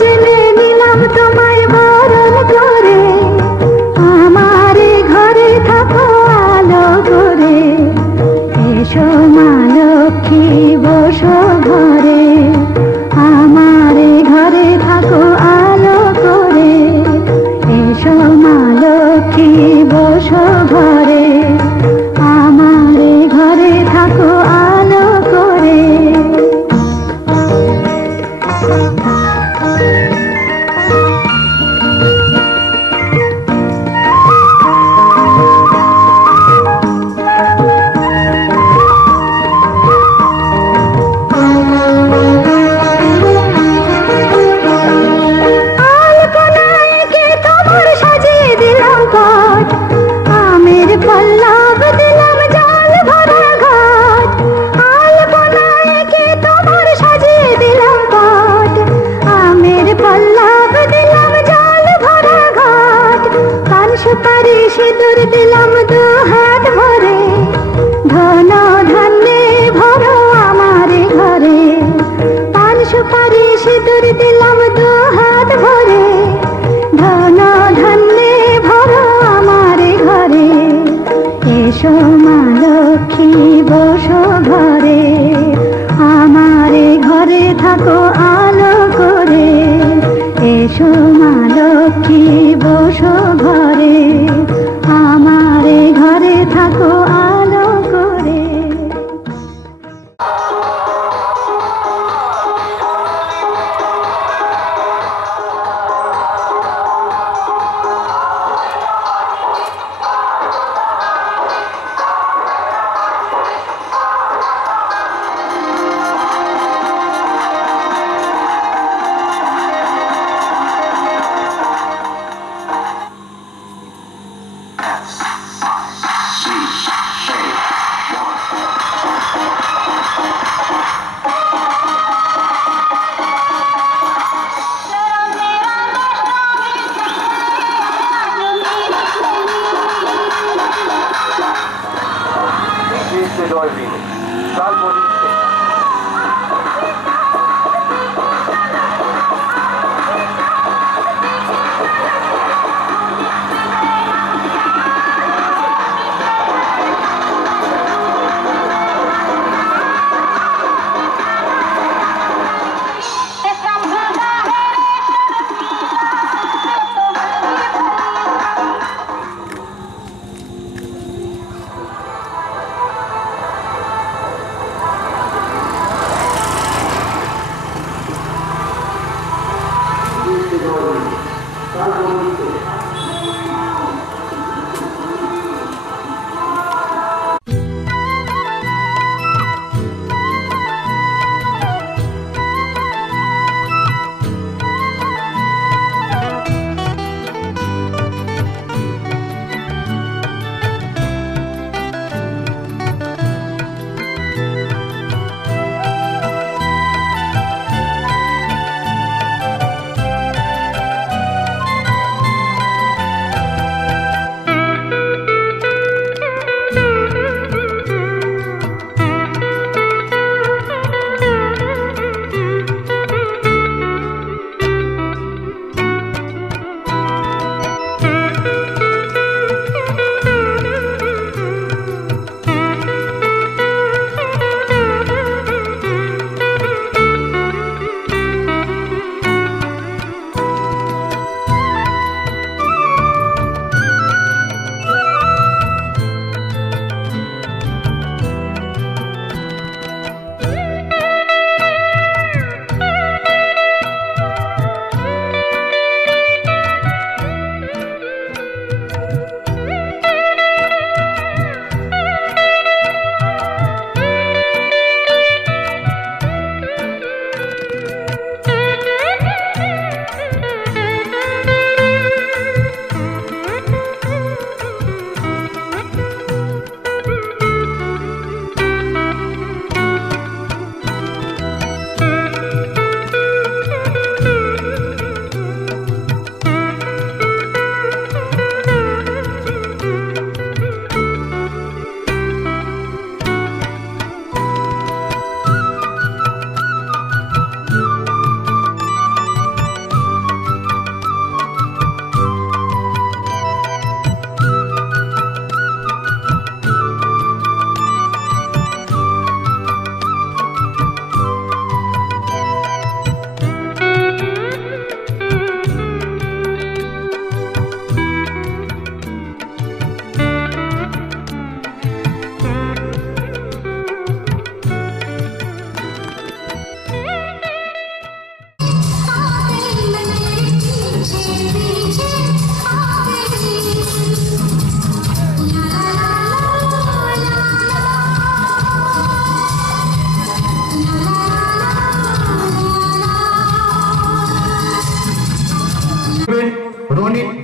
জেনে নিলাম তোমায় বরণ করে, আমারে ঘরে থাকো আলো করে। এসো মা লক্ষ্মী বসো ঘরে, আমারে ঘরে থাকো আলো করে। এসো মা লক্ষ্মী বসো ঘরে, আমারে ঘরে থাকো আলো করে।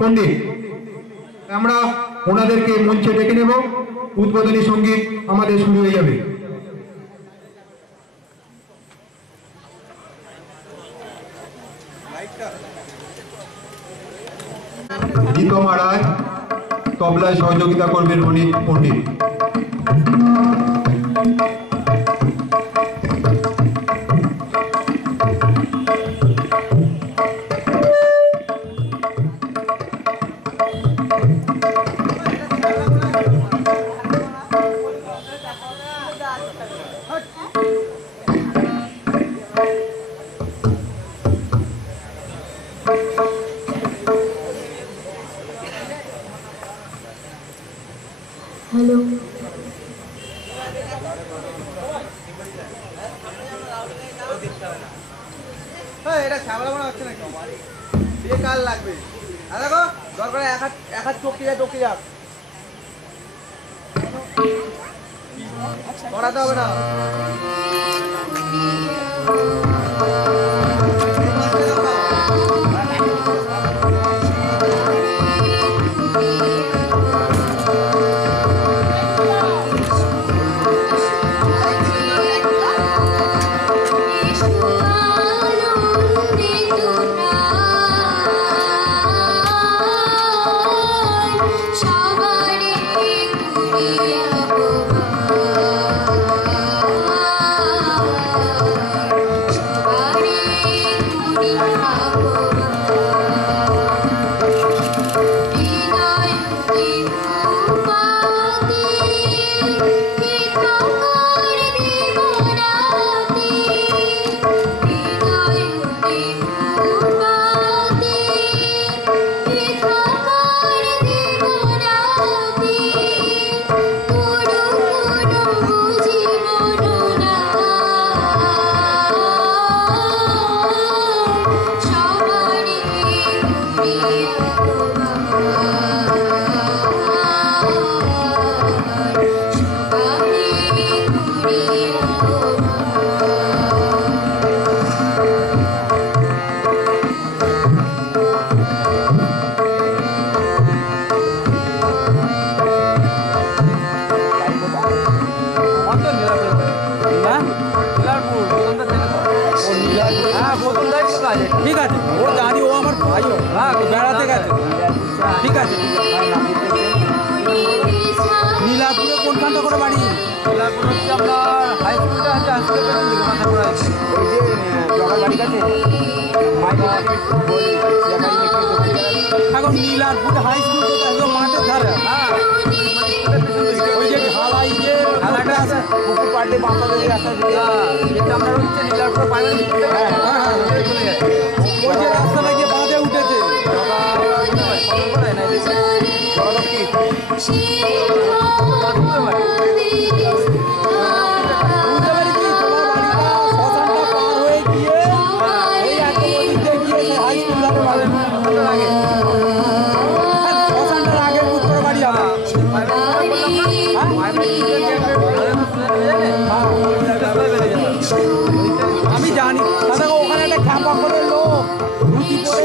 পণ্ডিত। আমরা ওনাদেরকে মঞ্চে ডেকে নেব, উদ্বোধনী সঙ্গীত আমাদের শুরু হয়ে যাবে। রিতমা রায় তবলায় সহযোগিতা করবেন রনিত পণ্ডিত। হ্যালো, এটা ছাগলা মনে হচ্ছে নাকি? বেকার লাগবে। দেখো দরকার এক হাত চোখে যাক করাতে হবে না। ঠিক আছে, ও জানি, ও আমার ভাইও। হ্যাঁ, বেড়াতে গেছে। ঠিক আছে। নীলাপুরে কোনখানটা করে বাড়ি? নীলাপুর হচ্ছে আপনার হাই স্কুলটা আছে, হাসপাতালের দিকে মাথাপুরা আছে। ওই যে জগার বাড়ি কাছে এখন নীলাপুর হাই স্কুল একদম মাঠের ধারে। হ্যাঁ, ওই যে ঢালাই, যে ঢালাটা আছে পুকুর পাড়ে বাঁচা দিয়ে রাস্তা দিয়ে, যেটা আমরা হচ্ছে নীলাপুর প্রাইমারি স্কুল। হ্যাঁ হ্যাঁ হ্যাঁ, চলে গেছে। ওই যে রাস্তাটা গিয়ে বাঁধে উঠেছে। আমি জানি দাদা, ওখানে একটা খ্যাপা করে লোক রুটি করে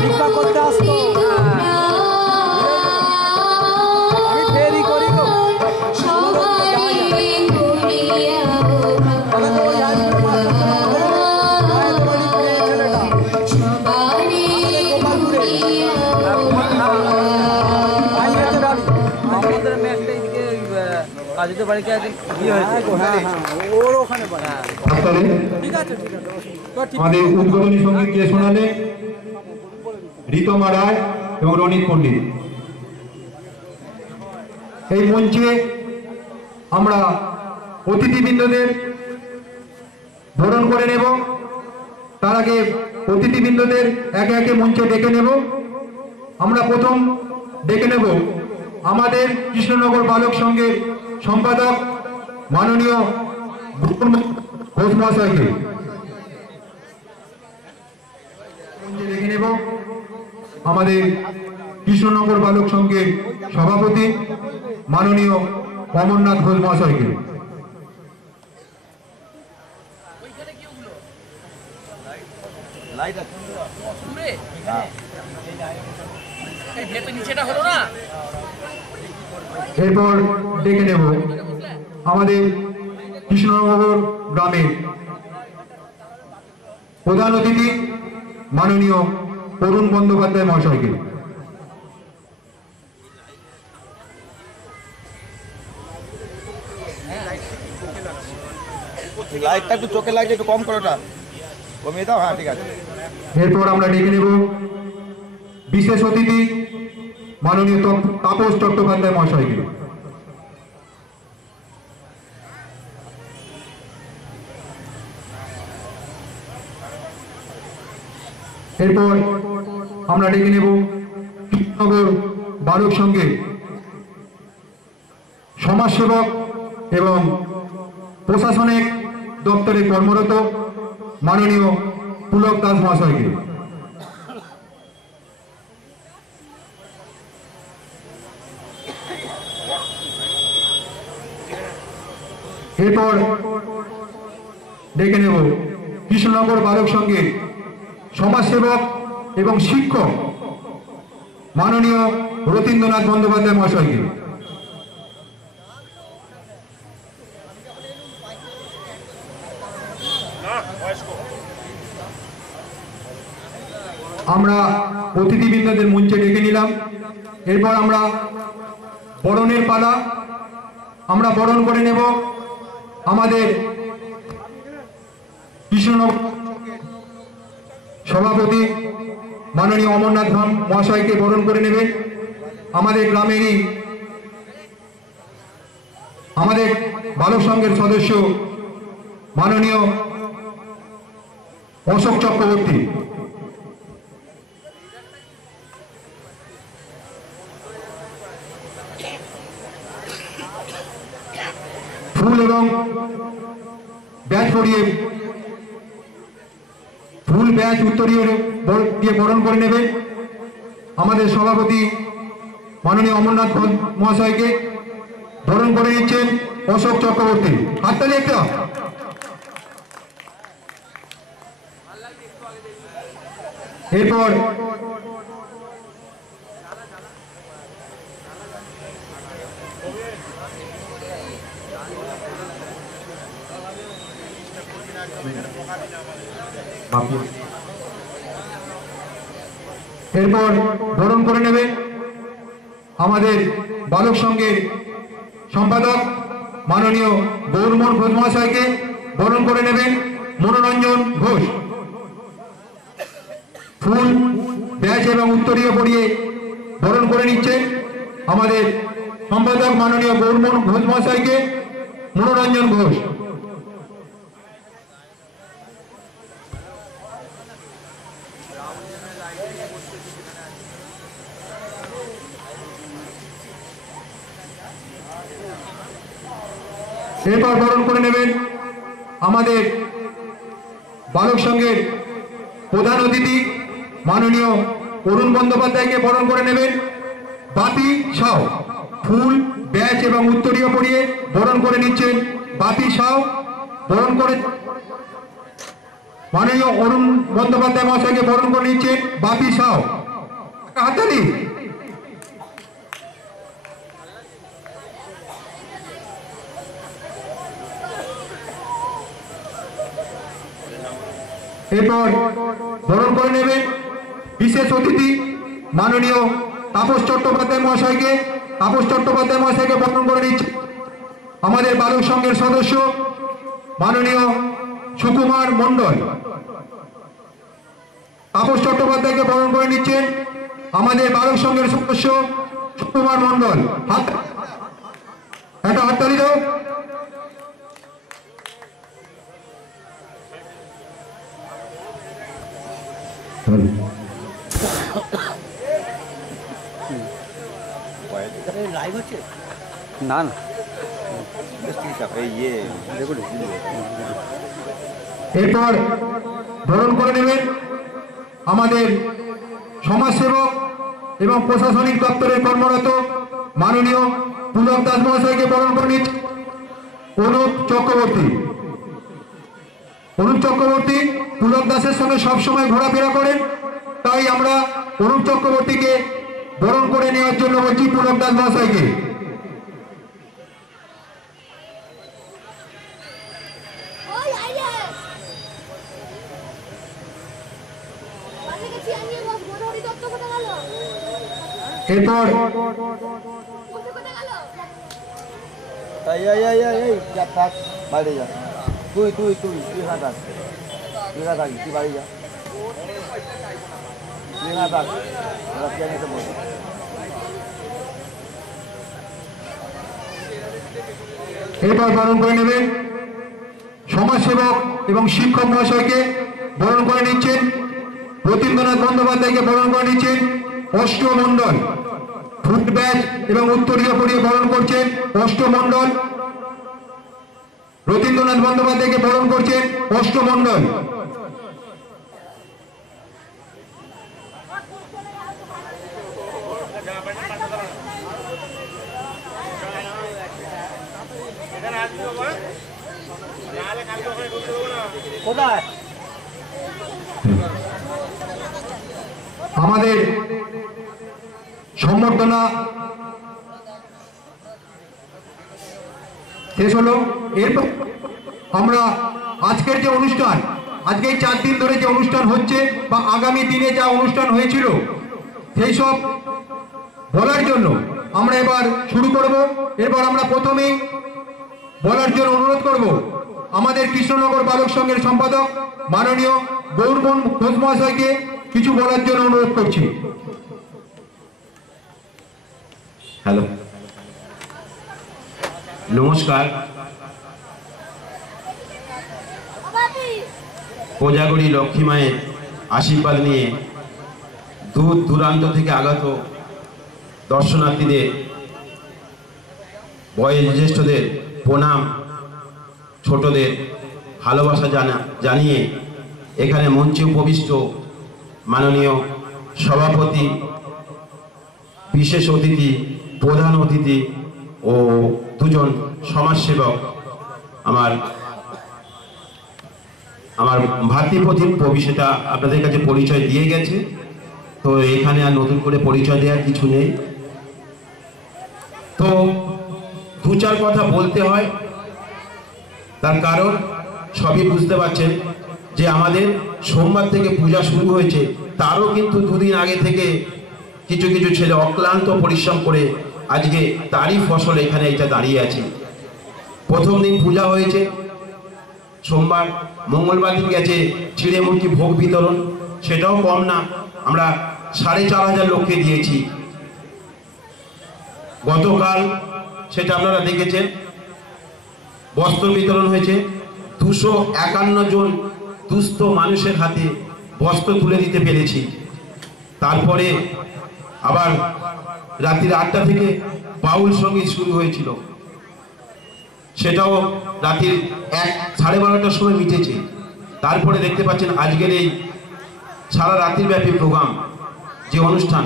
ভিক্ষা করতে আসতো। আমি ফেরি করি তো। কাজুতে বাড়িতে বিয়ে হয়েছে। হ্যাঁ হ্যাঁ, ওর ওখানে বাড়ি। ঠিক আছে, ঠিক আছে। আমাদের উদ্বোধনী সঙ্গীত কে শোনালে? রিতমা রায় এবং রনিত পণ্ডিত। এই মঞ্চে আমরা অতিথিবৃন্দদের বরণ করে নেব। তার আগে অতিথিবৃন্দদের একে একে মঞ্চে ডেকে নেব। আমরা প্রথম ডেকে নেব আমাদের কৃষ্ণনগর বালক সংঘের সম্পাদক মাননীয় ঘোষ মহাশয়কে। মঞ্চে ডেকে নেব আমাদের কৃষ্ণনগর বালক সংঘের সভাপতি মাননীয় অমরনাথ ঘোষ মহাশয়কে। এরপর ডেকে নেব আমাদের কৃষ্ণনগর গ্রামের প্রধান অতিথি মাননীয় অরুণ বন্দ্যোপাধ্যায় মহাশয়কে। লাইটটা একটু চোখে লাগছে, একটু কম করোটা, কমিয়ে দাও। হ্যাঁ ঠিক আছে। এরপর আমরা ডেকে নেব বিশেষ অতিথি মাননীয় তাপস চট্টোপাধ্যায় মহাশয়কে। এরপর আমরা ডেকে নেব কৃষ্ণনগর বালক সংঘের সমাজসেবক এবং প্রশাসনিক দপ্তরে কর্মরত মাননীয় পুলক দাস মহাশয়কে। এরপর ডেকে নেব কৃষ্ণনগর বালক সংঘের সমাজসেবক এবং শিক্ষক মাননীয় রতীন্দ্রনাথ বন্দ্যোপাধ্যায় মহাশয়কে। আমরা অতিথিবৃন্দদের মঞ্চে ডেকে নিলাম। এরপর আমরা বরণের পালা, আমরা বরণ করে নেব আমাদের কৃষ্ণনগর সভাপতি মাননীয় অমরনাথ ধাম মহাশয়কে বরণ করে নেবেন। আমাদের গ্রামেরই আমাদের বালক সংঘের সদস্য মাননীয় অশোক চক্রবর্তী। ফুল এবং ব্যাচ পরিয়ে ফুল ব্যাচ উত্তরীয় দিয়ে বরণ করে নেবে আমাদের সভাপতি মাননীয় অমরনাথ মহাশয়কে। বরণ করে নিচ্ছেন অশোক চক্রবর্তী। হাততালি একটা। এরপর এরপর বরণ করে নেবে আমাদের বালক সংঘের সম্পাদক মাননীয় গৌরমোহন ঘোষ মহাশয়কে। বরণ করে নেবেন মনোরঞ্জন ঘোষ। ফুল ব্যাচ এবং উত্তরীয় পরিয়ে বরণ করে নিচ্ছে আমাদের সম্পাদক মাননীয় গৌরমোহন ঘোষ মহাশয়কে, মনোরঞ্জন ঘোষ। এরপর বরণ করে নেবেন আমাদের বালক সংঘের প্রধান অতিথি মাননীয় অরুণ বন্দ্যোপাধ্যায়কে। বরণ করে নেবেন বাপি সাউ। ফুল ব্যাচ এবং উত্তরীয় পরিয়ে বরণ করে নিচ্ছেন বাপি সাউ। বরণ করে মাননীয় অরুণ বন্দ্যোপাধ্যায় মহাশয়কে বরণ করে নিচ্ছেন বাপি সাউ। হাততালি। এরপর বরণ করে নেবেন বিশেষ অতিথি মাননীয় তাপস চট্টোপাধ্যায় মহাশয়কে। তাপস চট্টোপাধ্যায় মহাশয়কে বরণ করে নিচ্ছে আমাদের বালক সংঘের সদস্য মাননীয় সুকুমার মণ্ডল। তাপস চট্টোপাধ্যায়কে বরণ করে নিচ্ছেন আমাদের বালক সংঘের সদস্য সুকুমার মণ্ডল। একটা হাততালি দাও। না না এরপর বরণ করে নেবেন আমাদের সমাজসেবক এবং প্রশাসনিক দপ্তরে কর্মরত মাননীয় পুলক দাস মহাশয়কে। বরণ করে নিচ্ছে অনুপ চক্রবর্তী। অনুপ চক্রবর্তী পুলক দাসের সঙ্গে সবসময় ঘোরাফেরা করেন, তাই আমরা অনুপ চক্রবর্তীকে বরণ করে নেওয়ার জন্য বলছি পুলক দাস মহাশয়কে। এরপর এই যা থাক বাইরে যা, তুই এখানে থাক, তুই এখানে থাকি, তুই বাড়ি যা, তুই এখানে থাক, এরপর বরণ করে নেবেন সমাজসেবক এবং শিক্ষক মহাশয়কে বরণ করে নিচ্ছেন, প্রতীন্দ্রনাথ বন্দ্যোপাধ্যায়কে বরণ করে নিচ্ছেন অষ্টমণ্ডল, ফুট ব্যাচ এবং উত্তরীয় পরিয়ে বরণ করছেন অষ্টমণ্ডল। রতীন্দ্রনাথ বন্দ্যোপাধ্যায়কে বরণ করছেন অষ্টমণ্ডল। কোথায় আমাদের সম্বর্ধনা শেষ হলো। এরপর আমরা আজকের যে অনুষ্ঠান, আজকে এই 4 দিন ধরে যে অনুষ্ঠান হচ্ছে বা আগামী দিনে যা অনুষ্ঠান হয়েছিল সেই সব বলার জন্য আমরা এবার শুরু করব। এরপর আমরা প্রথমেই বলার জন্য অনুরোধ করব আমাদের কৃষ্ণনগর বালক সংঘের সম্পাদক মাননীয় গৌরমোহন ঘোষ মহাশয়কে কিছু বলার জন্য অনুরোধ করছি। হ্যালো, নমস্কার। কোজাগরী লক্ষ্মী মায়ের আশীর্বাদ নিয়ে দূর দূরান্ত থেকে আগত দর্শনার্থীদের, বয়োজ্যেষ্ঠদের প্রণাম, ছোটদের ভালোবাসা জানিয়ে এখানে মঞ্চে উপবিষ্ট মাননীয় সভাপতি, বিশেষ অতিথি, প্রধান অতিথি ও 2 জন সমাজসেবক আমার ভাতৃপ্রতিম সেটা আপনাদের কাছে পরিচয় দিয়ে গেছে, তো এখানে আর নতুন করে পরিচয় দেওয়ার কিছু নেই। তো 2-4 কথা বলতে হয়, তার কারণ সবই বুঝতে পারছেন যে আমাদের সোমবার থেকে পূজা শুরু হয়েছে, তারও কিন্তু 2 দিন আগে থেকে কিছু কিছু ছেলে অক্লান্ত পরিশ্রম করে আজকে তারই ফসল এখানে এটা দাঁড়িয়ে আছে। প্রথম দিন পূজা হয়েছে সোমবার, মঙ্গলবার দিন গেছে চিড়ে মুরগি ভোগ বিতরণ, সেটাও কম না, আমরা 4,500 লোককে দিয়েছি। গতকাল সেটা আপনারা দেখেছেন, বস্ত্র বিতরণ হয়েছে, 251 জন দুস্থ মানুষের হাতে বস্ত্র তুলে দিতে পেরেছি। তারপরে আবার রাত্রির 8টা থেকে বাউল সঙ্গীত শুরু হয়েছিল, সেটাও রাত্রির 12:30টার সময় মিটেছে। তারপরে দেখতে পাচ্ছেন আজকের এই সারা রাত্রির ব্যাপী প্রোগ্রাম যে অনুষ্ঠান,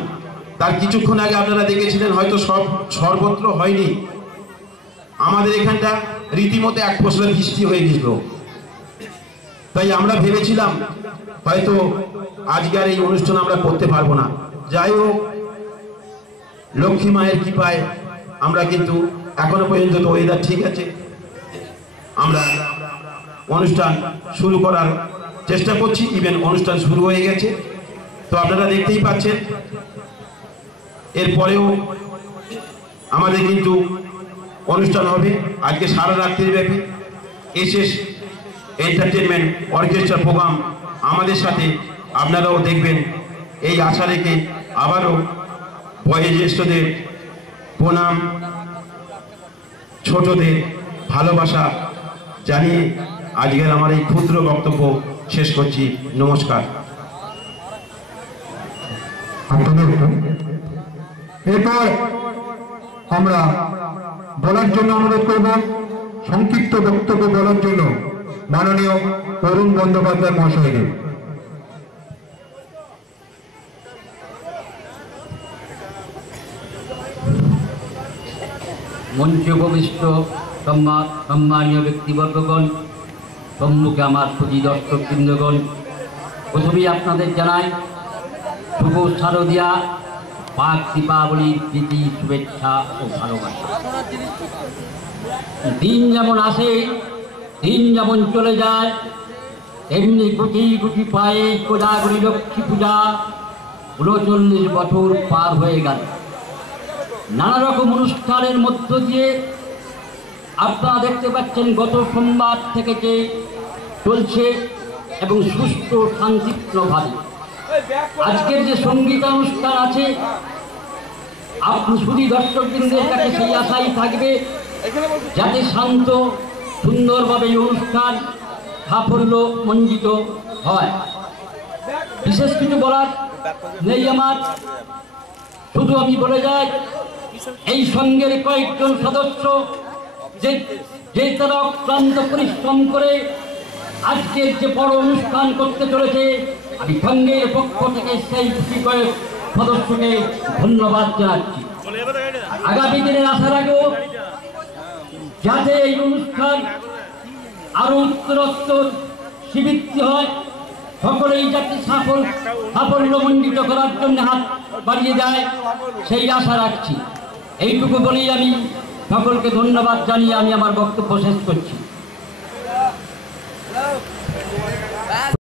তার কিছুক্ষণ আগে আপনারা দেখেছিলেন, হয়তো সর্বত্র হয়নি, আমাদের এখানটা রীতিমতো 1 পশলা বৃষ্টি হয়ে গেছিল। তাই আমরা ভেবেছিলাম হয়তো আজকের এই অনুষ্ঠান আমরা করতে পারবো না। যাই হোক, লক্ষ্মী মায়ের কৃপায় আমরা কিন্তু এখনো পর্যন্ত তো ওয়েদার ঠিক আছে, আমরা অনুষ্ঠান শুরু করার চেষ্টা করছি, ইভেন অনুষ্ঠান শুরু হয়ে গেছে। তো আপনারা দেখতেই পাচ্ছেন, এরপরেও আমাদের কিন্তু অনুষ্ঠান হবে আজকে সারা রাত্রি ব্যাপী। এসএস এন্টারটেনমেন্ট অর্কেস্ট্রা প্রোগ্রাম আমাদের সাথে আপনারাও দেখবেন, এই আশা রেখে আবারও বয়োজ্যেষ্ঠদের প্রণাম, ছোটদের ভালোবাসা জানিয়ে আজকের আমার এই ক্ষুদ্র বক্তব্য শেষ করছি। নমস্কার। এরপর আমরা বলার জন্য অনুরোধ করব, সংক্ষিপ্ত বক্তব্য বলার জন্য মাননীয় অরুণ বন্দ্যোপাধ্যায় মহাশয়কে। মঞ্চে উপবিষ্ট সম্মানীয় ব্যক্তিবর্গগণ, সম্মুখে আমার প্রতি দর্শকবৃন্দগণ, প্রথমেই আপনাদের জানাই শুভ শারদীয়া পাক দীপাবলির প্রীতি শুভেচ্ছা ও ভালোবাসা। দিন যেমন আসে, দিন যেমন চলে যায়, তেমনি গুটি গুটি পায়ে কোজাগরী লক্ষ্মী পূজা 39 বছর পার হয়ে গেল। নানা রকম অনুষ্ঠানের মধ্য দিয়ে আপনারা দেখতে পাচ্ছেন গত সোমবার থেকে যে চলছে এবং সুষ্ঠু শান্তিপূর্ণভাবে। আজকের যে সঙ্গীতানুষ্ঠান আছে, আপনি শুধু দর্শকবৃন্দের কাছে সেই আশাই থাকবে যাতে শান্ত সুন্দরভাবে এই অনুষ্ঠান সাফল্য মণ্ডিত হয়। বিশেষ কিছু বলার নেই আমার, শুধু আমি বলে যাই এই সঙ্গের কয়েকজন সদস্য যে তারা অক্লান্ত পরিশ্রম করে আজকের যে বড় অনুষ্ঠান করতে চলেছে, আমি সঙ্গের পক্ষ থেকে সেই কয়েক সদস্যকে ধন্যবাদ জানাচ্ছি। আগামী দিনে আসার আগেও যাতে এই অনুষ্ঠান আরো উত্তরোত্তর শ্রীবৃদ্ধি হয়, সকলেই যাতে সাফল্যমণ্ডিত করার জন্য হাত বাড়িয়ে যায় সেই আশা রাখছি। এইটুকু বলেই আমি সকলকে ধন্যবাদ জানিয়ে আমি আমার বক্তব্য শেষ করছি।